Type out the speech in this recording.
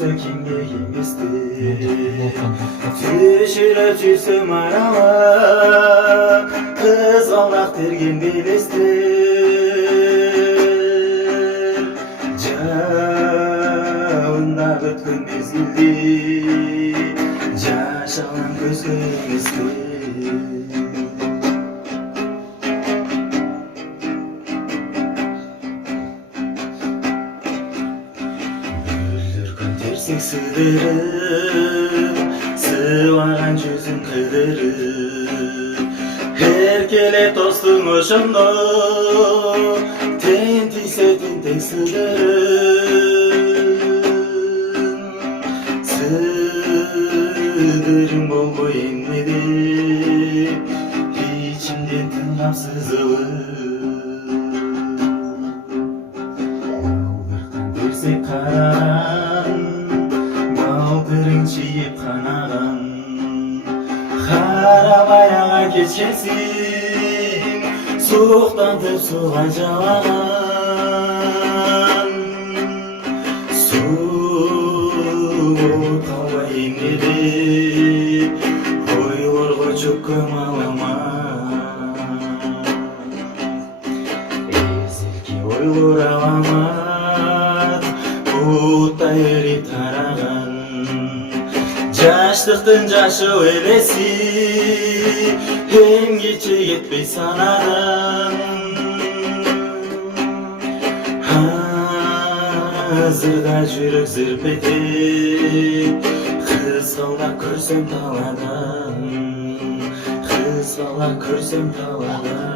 болсо кимге эместир түшүрөп жүрсөм арала кызгалдак тергенде элестер жабындап өткөн мезгилди жашаган көзгө эместир терсек сыдырып сыбаган жүзүң кыдырып эркелеп достуң ошондо тең тийсе тентек сыдырым болбой эмнеде ичимден тыңдап сызылып терсек караган балтырың чийип канаган карабай ага кечкенсиң суктантып сууга жабаган суу талбай эмнеде ойлорго чөккөн алама эзелки ойлор аламат буттай эрип тараган жаштыктын жашоо элеси эмгиче кетпей санадан азырда жүрөк зырпетет кызгалдап көрсөм таладан кызгалдап көрсөм таладан